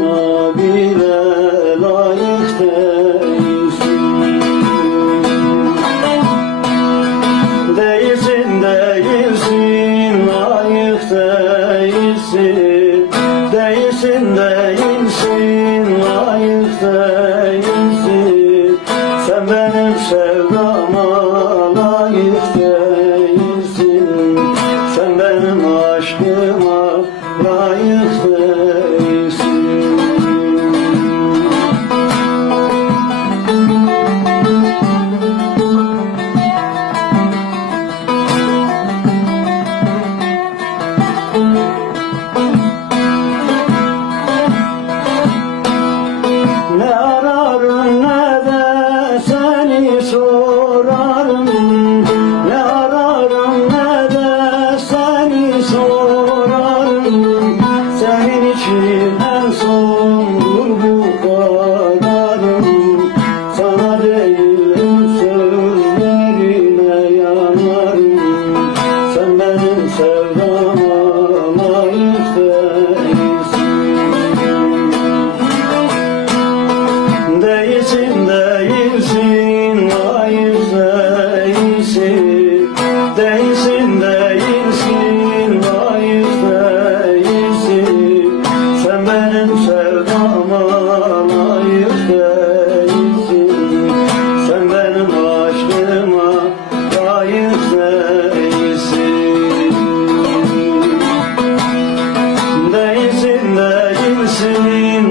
bana bile layık değilsin. Değilsin, değilsin, layık değilsin. Değilsin, değilsin, layık değilsin. Sen benim sevdama layık değilsin. Sen benim aşkıma layık değilsin. Ne ararım ne de seni sorarım. Ne ararım ne de seni sorarım. Senin için en sondur bu kadarım. Sana değil sözlerine yanarım. Sen benim sevdama layık değilsin. Değilsin, değilsin, layık değilsin. Değilsin, değilsin, layık değilsin. Sen benim sevdama layık değilsin. Sen benim aşkıma layık değilsin. Değilsin, değilsin,